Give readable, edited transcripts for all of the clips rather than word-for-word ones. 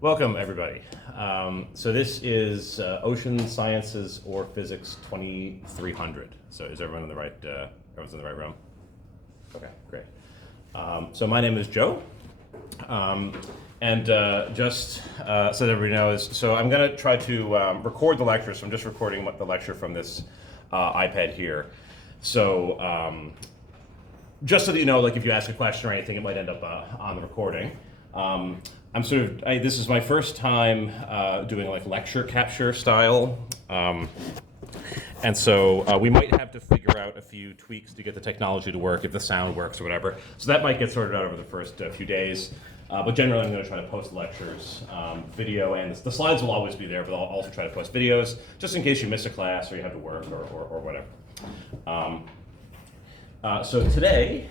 Welcome, everybody. So this is Ocean Sciences or Physics 2300. So is everyone in the right? Everyone's in the right room. Okay, great. So my name is Joe, and just so that everybody knows, so I'm going to try to record the lecture. So I'm just recording the lecture from this iPad here. So just so that you know, like if you ask a question or anything, it might end up on the recording. This is my first time doing like lecture capture style, and so we might have to figure out a few tweaks to get the technology to work, if the sound works or whatever. So that might get sorted out over the first few days, but generally I'm going to try to post lectures, video, and the slides will always be there, but I'll also try to post videos, just in case you miss a class or you have to work or whatever. So today,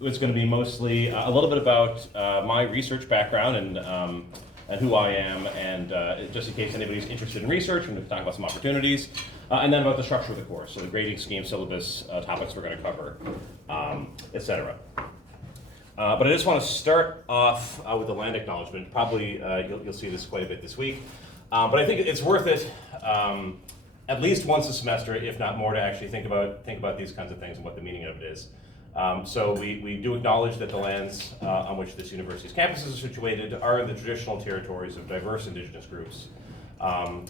it's going to be mostly a little bit about my research background and who I am, and just in case anybody's interested in research, I'm going to talk about some opportunities, and then about the structure of the course, so the grading scheme, syllabus, topics we're going to cover, etc. But I just want to start off with the land acknowledgement. Probably you'll see this quite a bit this week, but I think it's worth it at least once a semester, if not more, to actually think about these kinds of things and what the meaning of it is. So we do acknowledge that the lands on which this university's campuses are situated are in the traditional territories of diverse indigenous groups,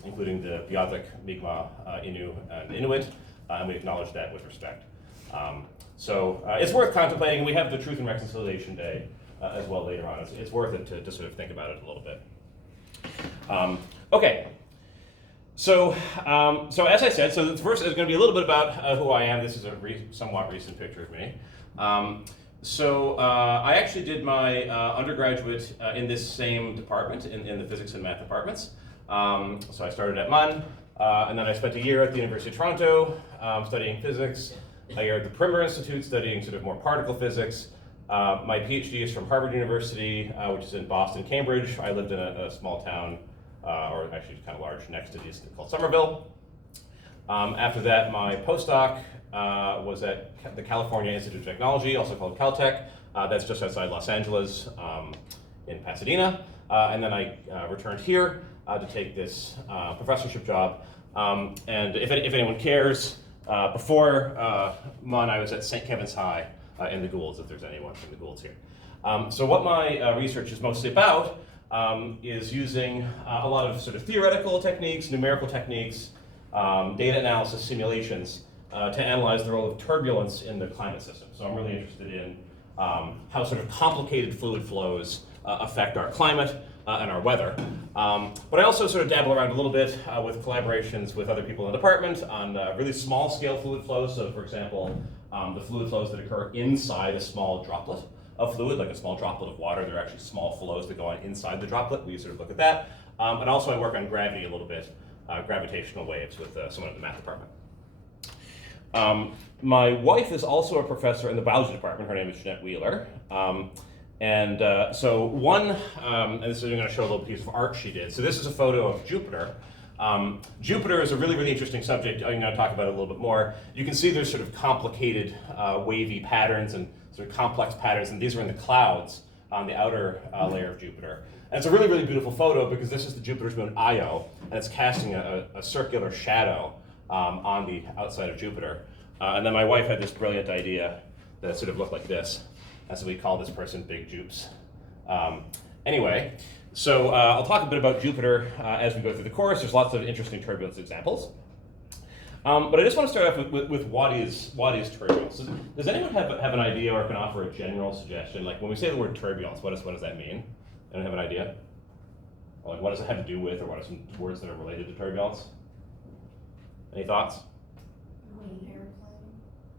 including the Beothuk, Mi'kmaq, Innu, and Inuit, and we acknowledge that with respect. So it's worth contemplating. We have the Truth and Reconciliation Day as well later on. It's worth it to sort of think about it a little bit. Okay. So as I said, so the first is going to be a little bit about who I am. This is a somewhat recent picture of me. I actually did my undergraduate in this same department, in the physics and math departments. So I started at MUN, and then I spent a year at the University of Toronto studying physics, a year at the Perimeter Institute studying sort of more particle physics. My PhD is from Harvard University, which is in Boston, Cambridge. I lived in a small town, or actually kind of large, next to these, called Somerville. After that, my postdoc was at the California Institute of Technology, also called Caltech. That's just outside Los Angeles in Pasadena. And then I returned here to take this professorship job. And if anyone cares, before MUN, I was at St. Kevin's High in the Goulds, if there's anyone from the Goulds here. So what my research is mostly about is using a lot of sort of theoretical techniques, numerical techniques, data analysis simulations to analyze the role of turbulence in the climate system. So I'm really interested in how sort of complicated fluid flows affect our climate and our weather. But I also sort of dabble around a little bit with collaborations with other people in the department on really small scale fluid flows. So for example, the fluid flows that occur inside a small droplet of fluid, like a small droplet of water. They're actually small flows that go on inside the droplet. We sort of look at that. And also I work on gravity a little bit, gravitational waves with someone in the math department. My wife is also a professor in the biology department. Her name is Jeanette Wheeler. And this is I'm going to show a little piece of art she did. So this is a photo of Jupiter. Jupiter is a really, really interesting subject. I'm going to talk about it a little bit more. You can see there's sort of complicated wavy patterns and sort of complex patterns, and these are in the clouds on the outer layer of Jupiter. And it's a really, really beautiful photo because this is the Jupiter's moon Io, and it's casting a circular shadow on the outside of Jupiter. And then my wife had this brilliant idea that sort of looked like this, and so we call this person Big Jupes. Anyway, so I'll talk a bit about Jupiter as we go through the course. There's lots of interesting turbulence examples. But I just want to start off with what is turbulence. Does anyone have an idea or can offer a general suggestion? Like when we say the word turbulence, what does that mean? Anyone have an idea? Or like what does it have to do with, or what are some words that are related to turbulence? Any thoughts?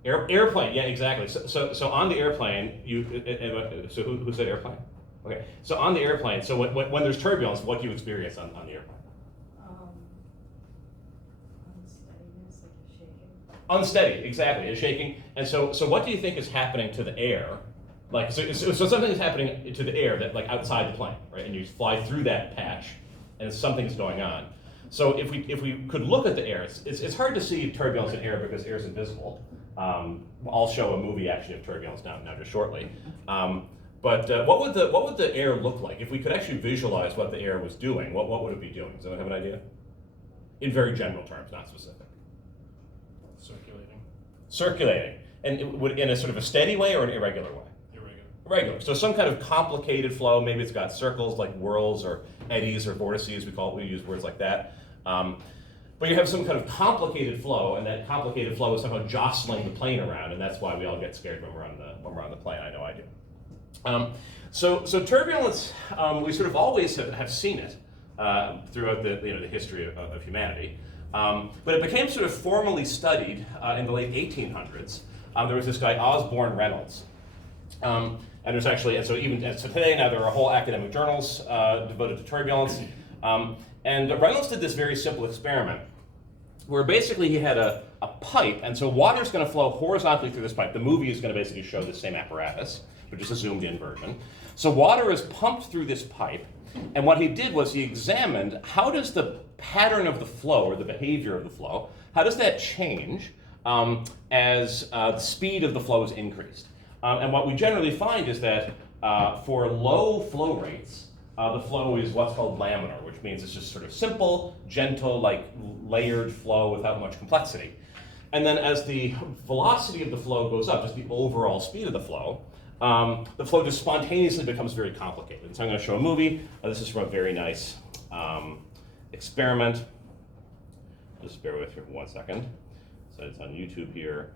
Airplane, yeah, exactly. So on the airplane, who said airplane? Okay, so on the airplane, so when there's turbulence, what do you experience on the airplane? Unsteadiness, like it's shaking. Unsteady, exactly, it's shaking. And so what do you think is happening to the air? Like, so something is happening to the air that, like, outside the plane, right? And you fly through that patch, and something's going on. So if we could look at the air, it's hard to see turbulence in air because air is invisible. I'll show a movie actually of turbulence now just shortly. But what would the air look like if we could actually visualize what the air was doing? What would it be doing? Does anyone have an idea? In very general terms, not specific. Circulating. Circulating, and it would in a sort of a steady way or an irregular way? Irregular. So some kind of complicated flow. Maybe it's got circles like whirls or eddies or vortices. We use words like that. But you have some kind of complicated flow, and that complicated flow is somehow jostling the plane around, and that's why we all get scared when we're on the plane. I know I do. So turbulence, we sort of always have seen it throughout the history of humanity, but it became sort of formally studied in the late 1800s. There was this guy Osborne Reynolds, and there's actually so today now there are whole academic journals devoted to turbulence, and Reynolds did this very simple experiment where basically he had a pipe, and so water is going to flow horizontally through this pipe. The movie is going to basically show the same apparatus, but just a zoomed-in version. So water is pumped through this pipe, and what he did was he examined how does the pattern of the flow, or the behavior of the flow, how does that change as the speed of the flow is increased. And what we generally find is that for low flow rates, the flow is what's called laminar, which means it's just sort of simple, gentle, like layered flow without much complexity. And then as the velocity of the flow goes up, just the overall speed of the flow just spontaneously becomes very complicated. So I'm going to show a movie. This is from a very nice experiment. Just bear with me for 1 second. So it's on YouTube here.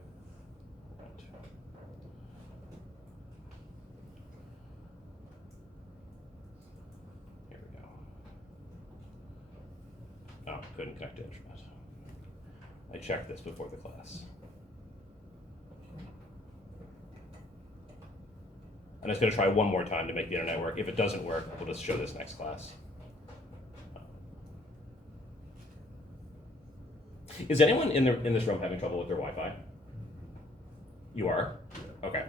Here we go. Oh, couldn't connect to internet. I checked this before the class. I'm just going to try one more time to make the internet work. If it doesn't work, we'll just show this next class. Is anyone in this room having trouble with their Wi-Fi? You are? Okay.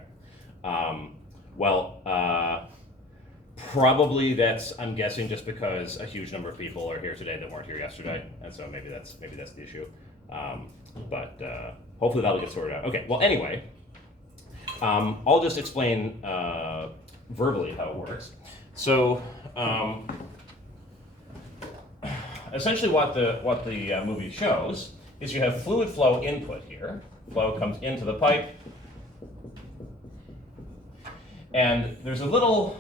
Probably that's, I'm guessing, just because a huge number of people are here today that weren't here yesterday, and so maybe that's the issue. But hopefully that'll get sorted out. Okay. Well, anyway. I'll just explain verbally how it works. So, essentially, what the movie shows is you have fluid flow input here. Flow comes into the pipe, and there's a little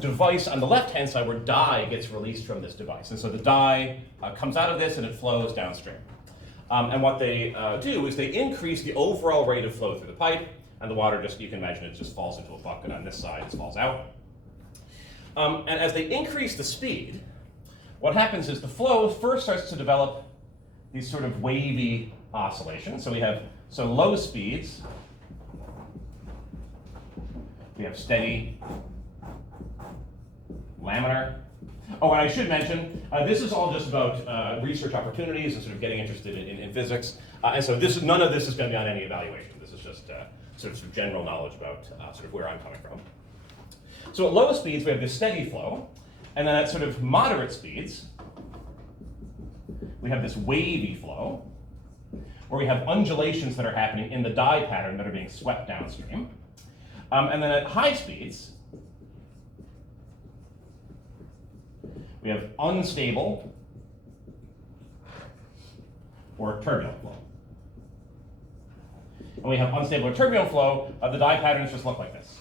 device on the left-hand side where dye gets released from this device, and so the dye comes out of this and it flows downstream. And what they do is they increase the overall rate of flow through the pipe, and the water you can imagine it just falls into a bucket on this side, it falls out. And as they increase the speed, what happens is the flow first starts to develop these sort of wavy oscillations. So we have low speeds, we have steady, laminar. Oh, and I should mention, this is all just about research opportunities and sort of getting interested in physics. And so none of this is going to be on any evaluation. This is just sort of general knowledge about sort of where I'm coming from. So at low speeds, we have this steady flow. And then at sort of moderate speeds, we have this wavy flow, where we have undulations that are happening in the dye pattern that are being swept downstream. And then at high speeds, we have unstable or turbulent flow. And we have unstable or turbulent flow, the dye patterns just look like this.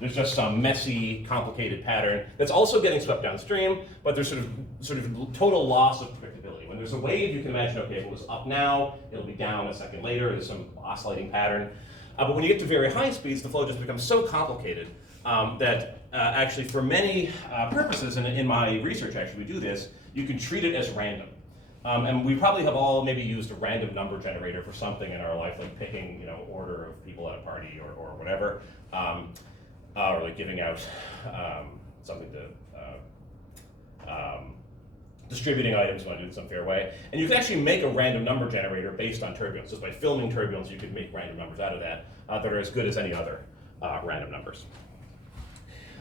There's just some messy, complicated pattern that's also getting swept downstream, but there's sort of total loss of predictability. When there's a wave, you can imagine, okay, if it was up now, it'll be down a second later, there's some oscillating pattern. But when you get to very high speeds, the flow just becomes so complicated that actually for many purposes, and in my research actually we do this, you can treat it as random. And we probably have all maybe used a random number generator for something in our life, like picking order of people at a party or whatever, or like giving out something to, distributing items when I do it in some fair way. And you can actually make a random number generator based on turbulence. Just by filming turbulence, you can make random numbers out of that that are as good as any other random numbers.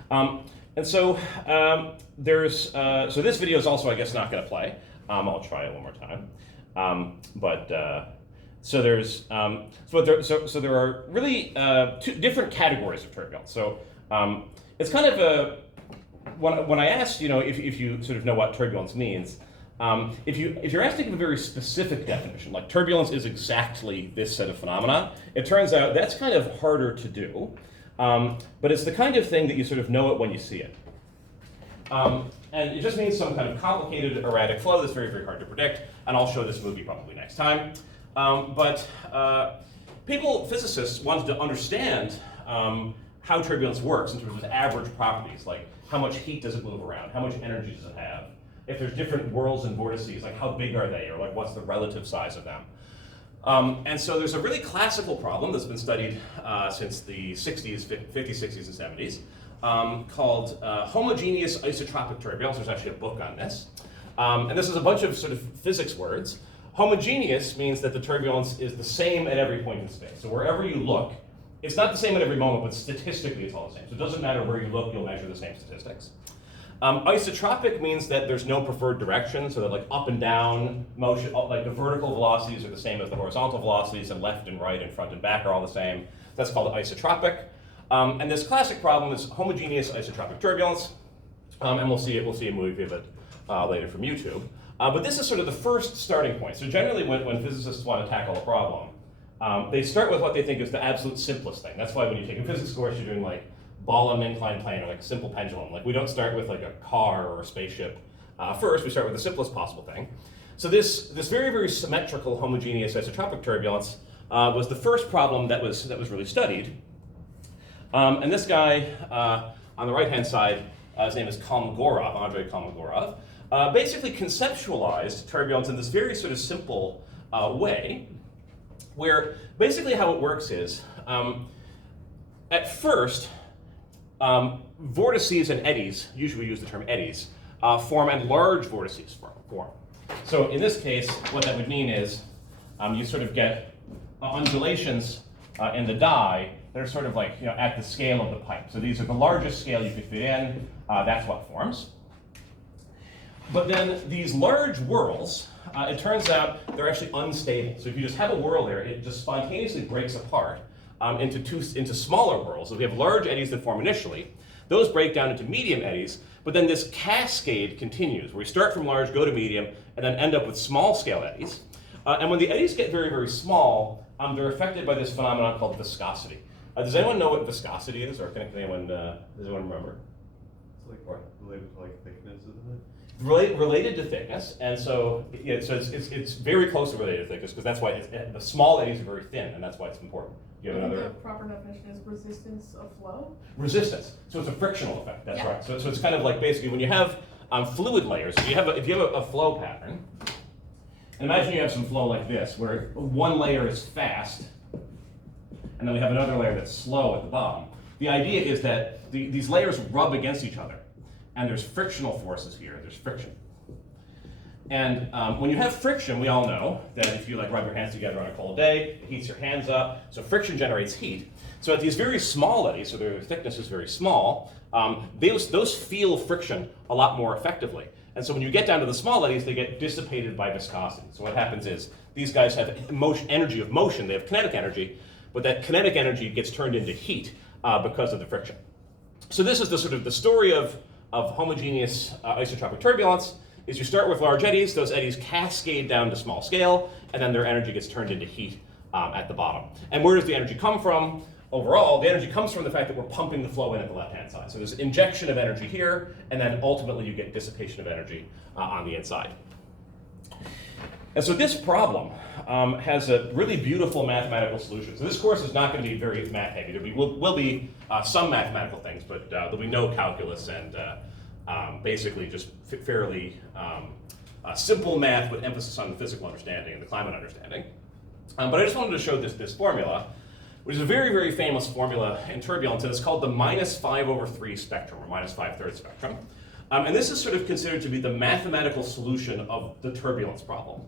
And so so this video is also, I guess, not going to play. I'll try it one more time. So there's so there are really two different categories of turbulence. So it's kind of a when I asked, if you sort of know what turbulence means, if you're asked to give a very specific definition, like turbulence is exactly this set of phenomena, it turns out that's kind of harder to do. But it's the kind of thing that you sort of know it when you see it. And it just means some kind of complicated erratic flow that's very, very hard to predict. And I'll show this movie probably next time. But physicists wanted to understand how turbulence works in terms of average properties, like how much heat does it move around, how much energy does it have, if there's different whirls and vortices, like how big are they, or like what's the relative size of them. And so there's a really classical problem that's been studied since the 60s, 50s, 60s, and 70s called homogeneous isotropic turbulence. There's actually a book on this. And this is a bunch of sort of physics words. Homogeneous means that the turbulence is the same at every point in space. So wherever you look, it's not the same at every moment, but statistically it's all the same. So it doesn't matter where you look, you'll measure the same statistics. Isotropic means that there's no preferred direction, so that like up and down motion, like the vertical velocities are the same as the horizontal velocities, and left and right and front and back are all the same. That's called isotropic. And this classic problem is homogeneous isotropic turbulence, and we'll see a movie of it later from YouTube. But this is sort of the first starting point. So generally when physicists want to tackle a problem, they start with what they think is the absolute simplest thing. That's why when you take a physics course, you're doing like ball on an inclined plane or like a simple pendulum. Like we don't start with like a car or a spaceship. First, we start with the simplest possible thing. So this very, very symmetrical homogeneous isotropic turbulence was the first problem that was really studied. And this guy on the right-hand side, his name is Kolmogorov, Andrei Kolmogorov, basically conceptualized turbulence in this very sort of simple way, where basically how it works is, at first, vortices and eddies, usually we use the term eddies, form and large vortices form. So in this case, what that would mean is you sort of get undulations in the die that are sort of like at the scale of the pipe. So these are the largest scale you could fit in. That's what forms. But then these large whirls, it turns out they're actually unstable. So if you just have a whirl there, it just spontaneously breaks apart into smaller whirls. So we have large eddies that form initially. Those break down into medium eddies, but then this cascade continues, where we start from large, go to medium, and then end up with small scale eddies. And when the eddies get very, very small, they're affected by this phenomenon called viscosity. Does anyone know what viscosity is, or does anyone remember? It's like what? Related to like thickness, isn't it? Related to thickness, and so it's very closely related to thickness, because that's why the small eddies are very thin, and that's why it's important. You have another. The proper definition is resistance of flow. Resistance. So it's a frictional effect. That's Yeah. right. So it's kind of like basically when you have fluid layers. If you have a flow pattern, and imagine you have some flow like this, where one layer is fast, and then we have another layer that's slow at the bottom. The idea is that these layers rub against each other. And there's frictional forces here, there's friction. And when you have friction, we all know that if you rub your hands together on a cold day, it heats your hands up, so friction generates heat. So at these very small eddies, so their thickness is very small, those feel friction a lot more effectively. And so when you get down to the small eddies, they get dissipated by viscosity. So what happens is, these guys have energy of motion, they have kinetic energy, but that kinetic energy gets turned into heat because of the friction. So this is the sort of the story of homogeneous isotropic turbulence. Is you start with large eddies, those eddies cascade down to small scale, and then their energy gets turned into heat at the bottom. And where does the energy come from? Overall, the energy comes from the fact that we're pumping the flow in at the left-hand side. So there's injection of energy here, and then ultimately you get dissipation of energy on the inside. And so this problem has a really beautiful mathematical solution. So this course is not going to be very math heavy. There will be some mathematical things, but there'll be no calculus and basically just fairly simple math with emphasis on the physical understanding and the climate understanding. But I just wanted to show this formula, which is a very, very famous formula in turbulence, and it's called the -5/3 spectrum, or -5/3 spectrum. And this is sort of considered to be the mathematical solution of the turbulence problem.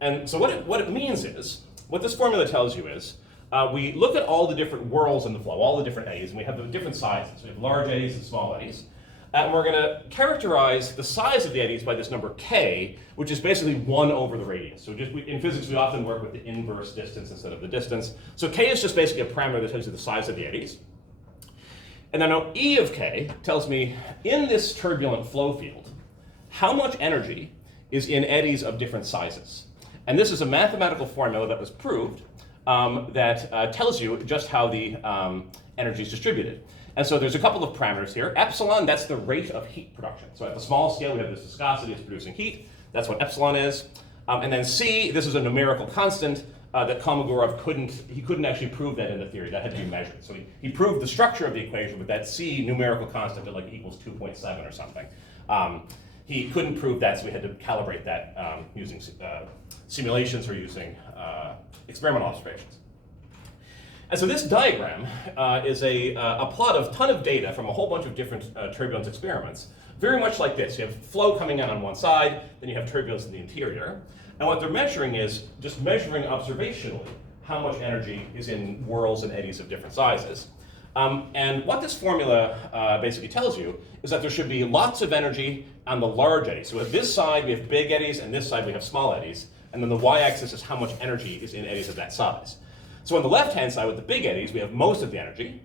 And so what it means is, what this formula tells you is, we look at all the different whirls in the flow, all the different eddies, and we have the different sizes. We have large eddies and small eddies. And we're going to characterize the size of the eddies by this number k, which is basically 1 over the radius. So in physics, we often work with the inverse distance instead of the distance. So k is just basically a parameter that tells you the size of the eddies. And then now E of k tells me, in this turbulent flow field, how much energy is in eddies of different sizes. And this is a mathematical formula that was proved that tells you just how the energy is distributed. And so there's a couple of parameters here. Epsilon, that's the rate of heat production. So at the small scale, we have this viscosity, it's producing heat. That's what epsilon is. And then C, this is a numerical constant that Kolmogorov couldn't actually prove that in the theory. That had to be measured. So he proved the structure of the equation, but that C numerical constant that like equals 2.7 or something. He couldn't prove that, so we had to calibrate that using simulations or using experimental observations. And so this diagram is a plot of a ton of data from a whole bunch of different turbulence experiments, very much like this. You have flow coming in on one side, then you have turbulence in the interior. And what they're measuring is just measuring observationally how much energy is in whirls and eddies of different sizes. And what this formula basically tells you is that there should be lots of energy on the large eddies. So at this side, we have big eddies, and this side, we have small eddies. And then the y-axis is how much energy is in eddies of that size. So on the left-hand side with the big eddies, we have most of the energy.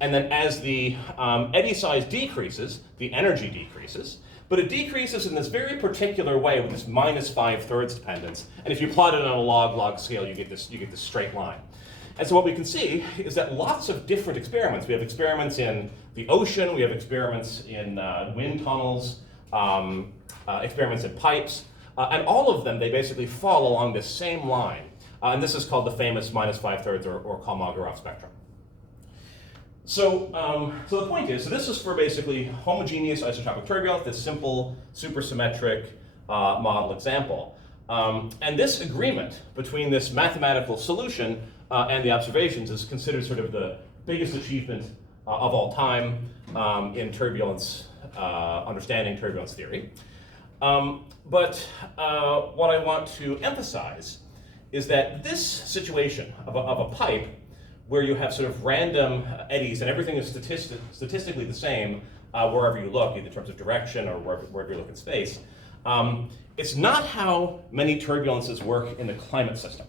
And then as the eddy size decreases, the energy decreases. But it decreases in this very particular way with this minus 5/3 dependence. And if you plot it on a log-log scale, you get this straight line. And so what we can see is that lots of different experiments. We have experiments in the ocean, we have experiments in wind tunnels, experiments in pipes, and all of them, they basically fall along this same line. And this is called the famous minus 5/3 or Kolmogorov spectrum. So the point is, so this is for basically homogeneous isotropic turbulence, this simple supersymmetric model example. And this agreement between this mathematical solution and the observations is considered sort of the biggest achievement of all time in turbulence, understanding turbulence theory. But what I want to emphasize is that this situation of a pipe where you have sort of random eddies and everything is statistically the same wherever you look, either in terms of direction or wherever you look in space, it's not how many turbulences work in the climate system.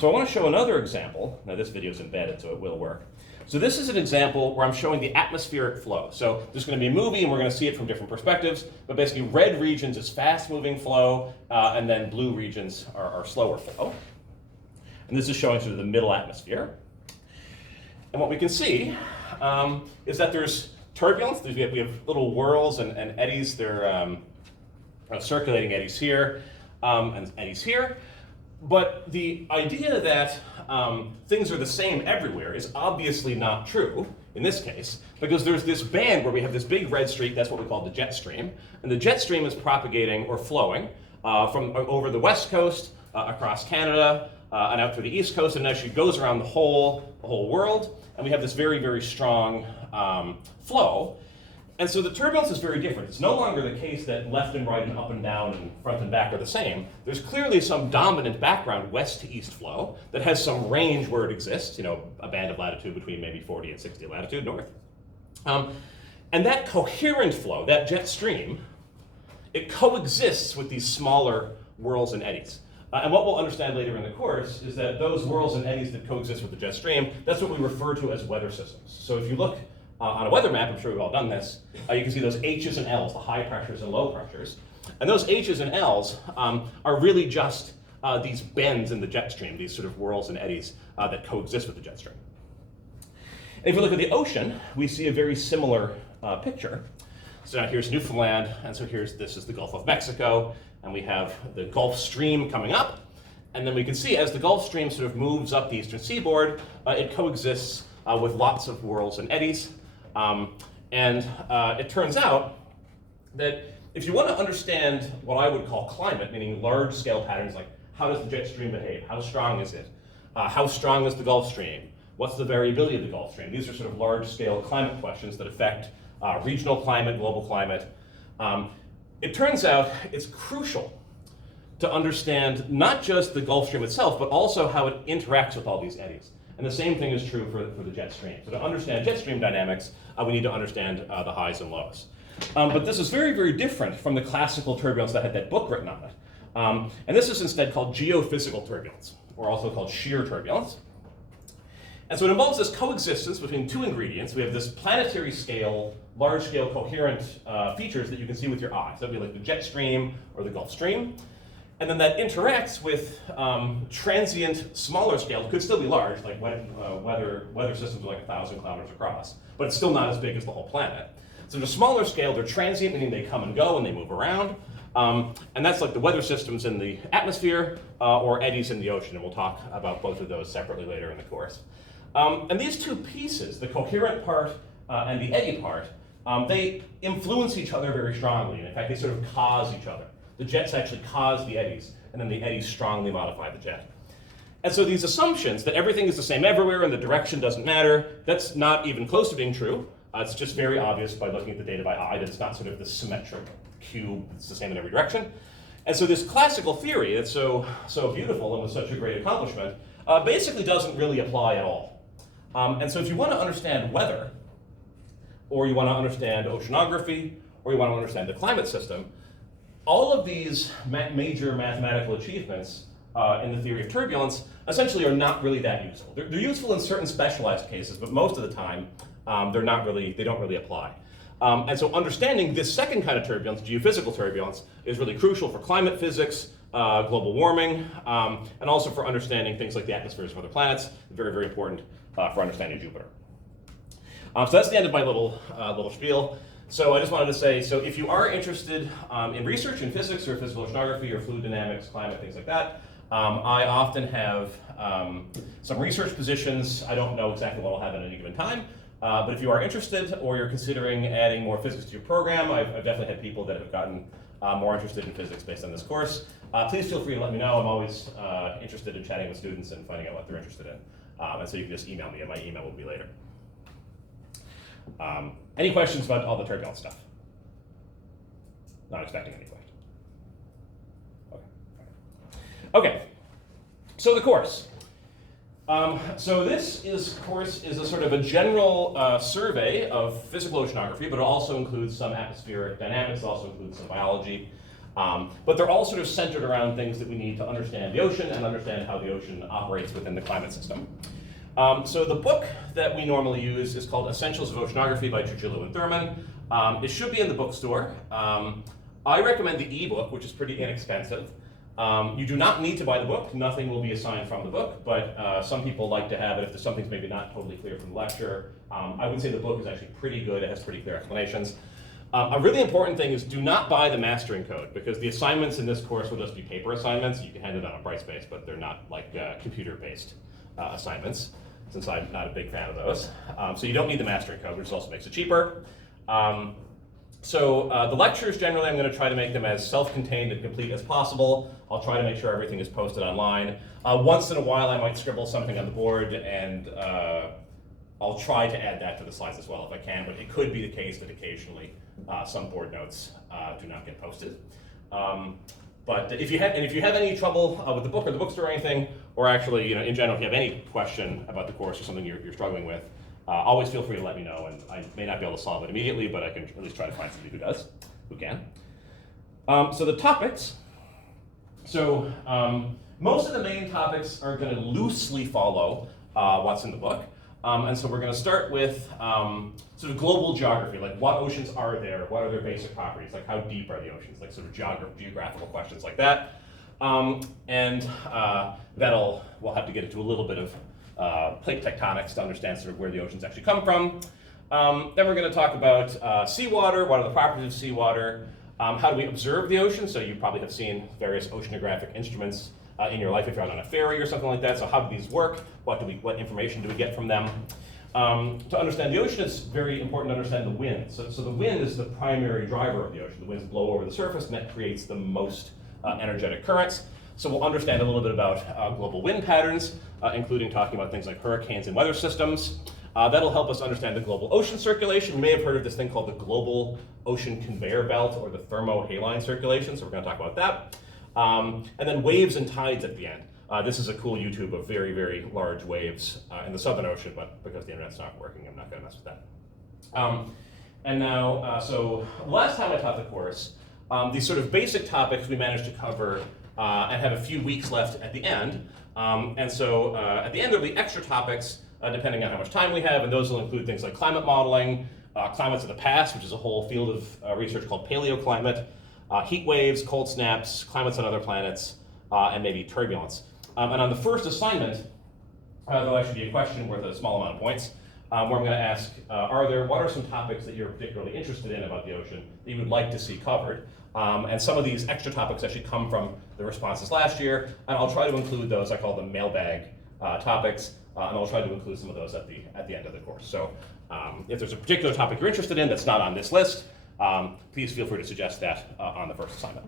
So I want to show another example. Now this video is embedded, so it will work. So this is an example where I'm showing the atmospheric flow. So there's going to be a movie, and we're going to see it from different perspectives. But basically, red regions is fast-moving flow, and then blue regions are slower flow. And this is showing sort of the middle atmosphere. And what we can see is that there's turbulence. We have little whirls and eddies. They're circulating eddies here and eddies here. But the idea that things are the same everywhere is obviously not true in this case, because there's this band where we have this big red streak. That's what we call the jet stream. And the jet stream is propagating or flowing from over the west coast, across Canada, and out to the east coast, and actually goes around the whole world. And we have this very, very strong flow. And so the turbulence is very different. It's no longer the case that left and right and up and down and front and back are the same. There's clearly some dominant background west to east flow that has some range where it exists, a band of latitude between maybe 40 and 60 latitude north. And that coherent flow, that jet stream, it coexists with these smaller whirls and eddies. And what we'll understand later in the course is that those whirls and eddies that coexist with the jet stream, that's what we refer to as weather systems. So if you look on a weather map, I'm sure we've all done this, you can see those H's and L's, the high pressures and low pressures. And those H's and L's are really just these bends in the jet stream, these sort of whirls and eddies that coexist with the jet stream. And if you look at the ocean, we see a very similar picture. So now here's Newfoundland, and so this is the Gulf of Mexico, and we have the Gulf Stream coming up. And then we can see as the Gulf Stream sort of moves up the eastern seaboard, it coexists with lots of whirls and eddies. It turns out that if you want to understand what I would call climate, meaning large-scale patterns like how does the jet stream behave, how strong is it, how strong is the Gulf Stream, what's the variability of the Gulf Stream, these are sort of large-scale climate questions that affect regional climate, global climate. It turns out it's crucial to understand not just the Gulf Stream itself, but also how it interacts with all these eddies. And the same thing is true for the jet stream. So to understand jet stream dynamics, we need to understand the highs and lows. But this is very, very different from the classical turbulence that had that book written on it. And this is instead called geophysical turbulence, or also called shear turbulence. And so it involves this coexistence between two ingredients. We have this planetary scale, large scale coherent features that you can see with your eyes. That would be like the jet stream or the Gulf Stream. And then that interacts with transient, smaller scale, could still be large, like weather systems are like 1,000 kilometers across, but it's still not as big as the whole planet. So at a smaller scale, they're transient, meaning they come and go and they move around. And that's like the weather systems in the atmosphere or eddies in the ocean, and we'll talk about both of those separately later in the course. And these two pieces, the coherent part and the eddy part, they influence each other very strongly. And in fact, they sort of cause each other. The jets actually cause the eddies, and then the eddies strongly modify the jet. And so these assumptions that everything is the same everywhere and the direction doesn't matter, that's not even close to being true. It's just very obvious by looking at the data by eye that it's not sort of this symmetric cube that's the same in every direction. And so this classical theory that's so beautiful and was such a great accomplishment basically doesn't really apply at all. And so if you want to understand weather, or you want to understand oceanography, or you want to understand the climate system, all of these major mathematical achievements in the theory of turbulence essentially are not really that useful. They're useful in certain specialized cases, but most of the time they don't really apply. And so understanding this second kind of turbulence, geophysical turbulence, is really crucial for climate physics, global warming, and also for understanding things like the atmospheres of other planets. Very, very important for understanding Jupiter. So that's the end of my little spiel. So I just wanted to say, so if you are interested in research in physics or physical oceanography or fluid dynamics, climate, things like that, I often have some research positions. I don't know exactly what I'll have at any given time, but if you are interested or you're considering adding more physics to your program, I've definitely had people that have gotten more interested in physics based on this course. Please feel free to let me know. I'm always interested in chatting with students and finding out what they're interested in. And so you can just email me, and my email will be later. Any questions about all the turbulence stuff? Not expecting any questions. Okay, so the course. So this course is a sort of a general survey of physical oceanography, but it also includes some atmospheric dynamics, it also includes some biology. But they're all sort of centered around things that we need to understand the ocean and understand how the ocean operates within the climate system. So the book that we normally use is called Essentials of Oceanography by Trujillo and Thurman. It should be in the bookstore. I recommend the ebook, which is pretty inexpensive. You do not need to buy the book. Nothing will be assigned from the book, but some people like to have it if something's maybe not totally clear from the lecture. I would say the book is actually pretty good. It has pretty clear explanations. A really important thing is do not buy the mastering code, because the assignments in this course will just be paper assignments. You can hand it on a Brightspace, but they're not like computer-based assignments, since I'm not a big fan of those. So you don't need the mastering code, which also makes it cheaper. The lectures, generally, I'm going to try to make them as self-contained and complete as possible. I'll try to make sure everything is posted online. Once in a while, I might scribble something on the board, and I'll try to add that to the slides as well if I can, but it could be the case that occasionally some board notes do not get posted. But if you have any trouble with the book or the bookstore or anything, or actually, in general, if you have any question about the course or something you're struggling with, always feel free to let me know, and I may not be able to solve it immediately, but I can at least try to find somebody who can. So the topics. So most of the main topics are going to loosely follow what's in the book. And so we're going to start with sort of global geography, like what oceans are there, what are their basic properties, like how deep are the oceans, like sort of geographical questions like that. We'll have to get into a little bit of plate tectonics to understand sort of where the oceans actually come from. Then we're going to talk about seawater, what are the properties of seawater, how do we observe the ocean, so you probably have seen various oceanographic instruments in your life if you're out on a ferry or something like that. So how do these work? What information do we get from them? To understand the ocean, it's very important to understand the wind. So the wind is the primary driver of the ocean. The winds blow over the surface, and that creates the most energetic currents. So we'll understand a little bit about global wind patterns, including talking about things like hurricanes and weather systems. That'll help us understand the global ocean circulation. You may have heard of this thing called the global ocean conveyor belt, or the thermohaline circulation, so we're going to talk about that. And then waves and tides at the end. This is a cool YouTube of very, very large waves in the Southern Ocean, but because the internet's not working, I'm not going to mess with that. And now, so last time I taught the course, these sort of basic topics we managed to cover and have a few weeks left at the end. And so at the end there'll be extra topics depending on how much time we have, and those will include things like climate modeling, climates of the past, which is a whole field of research called paleoclimate, heat waves, cold snaps, climates on other planets, and maybe turbulence. And on the first assignment, there'll actually be a question worth a small amount of points, where I'm going to ask, what are some topics that you're particularly interested in about the ocean that you would like to see covered? And some of these extra topics actually come from the responses last year, and I'll try to include those. I call them mailbag topics, and I'll try to include some of those at the end of the course. So if there's a particular topic you're interested in that's not on this list, please feel free to suggest that on the first assignment.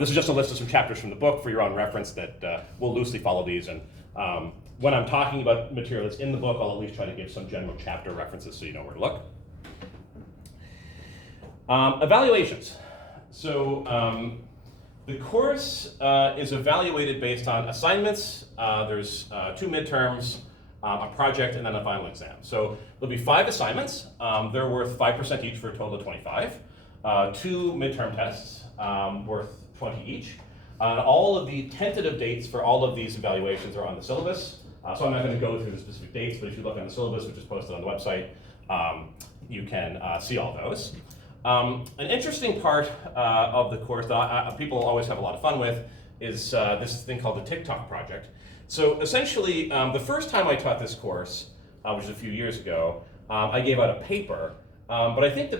This is just a list of some chapters from the book for your own reference that will loosely follow these. And when I'm talking about material that's in the book, I'll at least try to give some general chapter references so you know where to look. Evaluations. So the course is evaluated based on assignments. There's 2 midterms, a project, and then a final exam. So there'll be 5 assignments. They're worth 5% each for a total of 25. 2 midterm tests worth 20 each. All of the tentative dates for all of these evaluations are on the syllabus. So I'm not going to go through the specific dates, but if you look on the syllabus, which is posted on the website, you can see all those. An interesting part of the course that people always have a lot of fun with is this thing called the TikTok project. So essentially, the first time I taught this course, which was a few years ago, I gave out a paper. But I think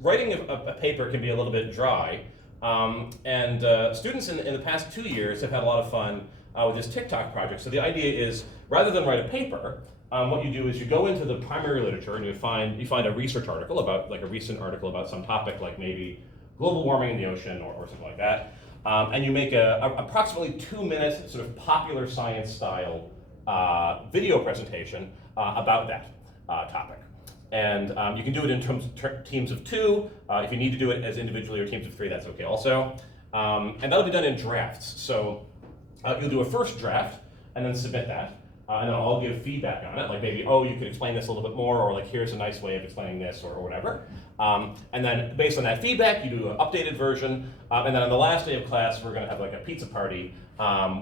writing a paper can be a little bit dry. And students in the past 2 years have had a lot of fun with this TikTok project. So the idea is, rather than write a paper, what you do is you go into the primary literature and you find a research article about, like a recent article about some topic, like maybe global warming in the ocean or something like that, and you make a approximately 2-minute sort of popular science style video presentation about that topic. And you can do it in teams of 2. If you need to do it as individually or teams of 3, that's okay also. And that'll be done in drafts. So you'll do a first draft and then submit that. And then I'll give feedback on it, like maybe, oh, you could explain this a little bit more, or like, here's a nice way of explaining this, or whatever. And then based on that feedback, you do an updated version. And then on the last day of class, we're going to have like a pizza party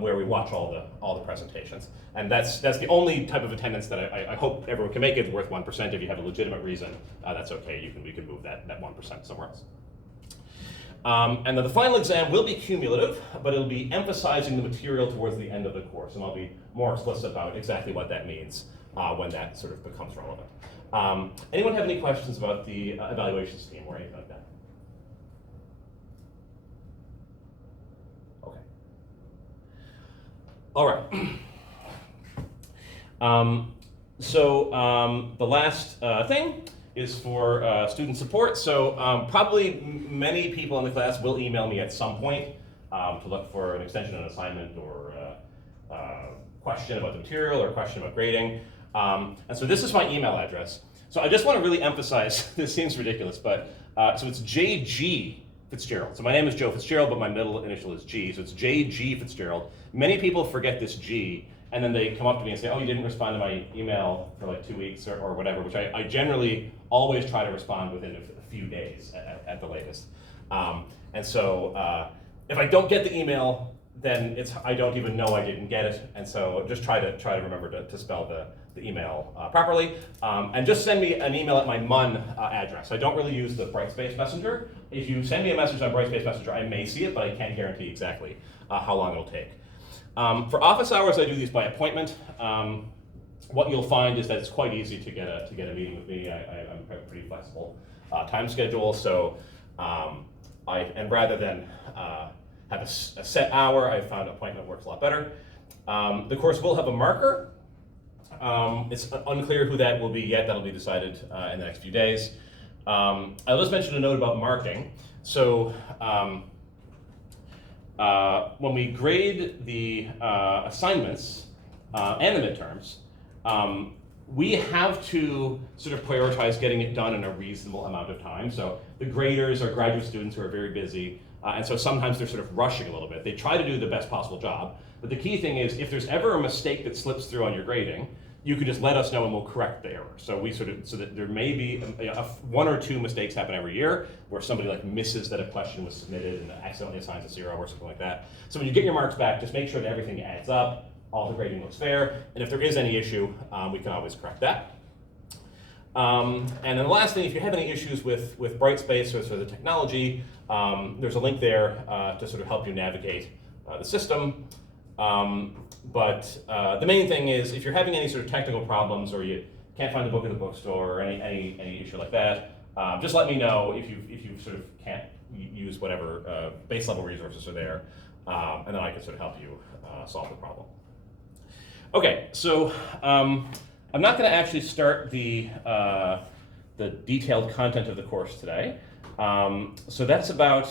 where we watch all the presentations. And that's the only type of attendance that I hope everyone can make. It worth 1%. If you have a legitimate reason, that's okay. We can move that 1% somewhere else. And then the final exam will be cumulative, but it'll be emphasizing the material towards the end of the course, and I'll be more explicit about exactly what that means when that sort of becomes relevant. Anyone have any questions about the evaluation scheme or anything like that? Okay. All right. The last thing is for student support. So probably many people in the class will email me at some point to look for an extension on assignment or question about the material or question about grading. And so this is my email address. So I just want to really emphasize, this seems ridiculous, but so it's JG Fitzgerald. So my name is Joe Fitzgerald, but my middle initial is G. So it's JG Fitzgerald. Many people forget this G, and then they come up to me and say, oh, you didn't respond to my email for like 2 weeks or whatever, which I generally always try to respond within a few days at the latest. And so if I don't get the email, then I don't even know I didn't get it. And so just try to remember to spell the email properly. And just send me an email at my MUN address. I don't really use the Brightspace Messenger. If you send me a message on Brightspace Messenger, I may see it, but I can't guarantee exactly how long it'll take. For office hours, I do these by appointment. What you'll find is that it's quite easy to get a meeting with me. I'm pretty flexible time schedule, so rather than have a set hour, I found appointment works a lot better. The course will have a marker. It's unclear who that will be yet. That'll be decided in the next few days. I'll just mention a note about marking. So when we grade the assignments and the midterms, we have to sort of prioritize getting it done in a reasonable amount of time. So the graders are graduate students who are very busy, and so sometimes they're sort of rushing a little bit. They try to do the best possible job, but the key thing is if there's ever a mistake that slips through on your grading, you could just let us know and we'll correct the error. So so that there may be one or two mistakes happen every year where somebody like misses that a question was submitted and accidentally assigns a 0 or something like that. So when you get your marks back, just make sure that everything adds up, all the grading looks fair, and if there is any issue, we can always correct that. And then the last thing, if you have any issues with Brightspace or the technology, there's a link there to sort of help you navigate the system. But the main thing is, if you're having any sort of technical problems or you can't find a book at the bookstore or any issue like that, just let me know if you sort of can't use whatever base level resources are there, and then I can sort of help you solve the problem. Okay, so I'm not going to actually start the detailed content of the course today. So that's about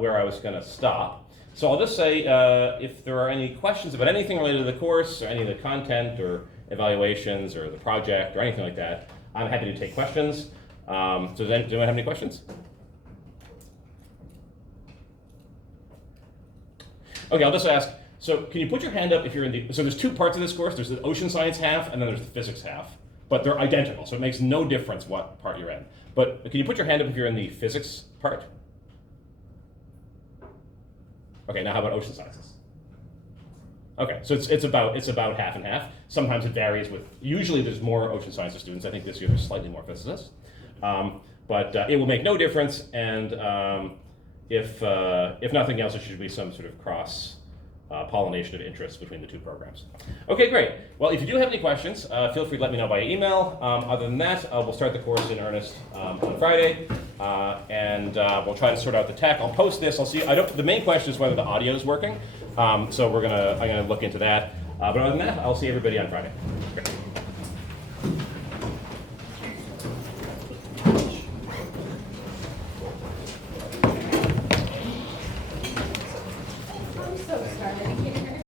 where I was going to stop. So I'll just say if there are any questions about anything related to the course or any of the content or evaluations or the project or anything like that, I'm happy to take questions. So does anyone have any questions? Okay, I'll just ask. So can you put your hand up if you're in the, so there's two parts of this course. There's the ocean science half and then there's the physics half, but they're identical. So it makes no difference what part you're in. But can you put your hand up if you're in the physics part? Okay, now how about ocean sciences? Okay, so it's about half and half. Sometimes it varies with, usually there's more ocean sciences students. I think this year there's slightly more physicists. But it will make no difference, and if nothing else, it should be some sort of cross pollination of interest between the two programs. Okay, great. Well, if you do have any questions, feel free to let me know by email. Other than that, we'll start the course in earnest on Friday, and we'll try to sort out the tech. I'll post this. I'll see. The main question is whether the audio is working, so I'm gonna look into that. But other than that, I'll see everybody on Friday. Great.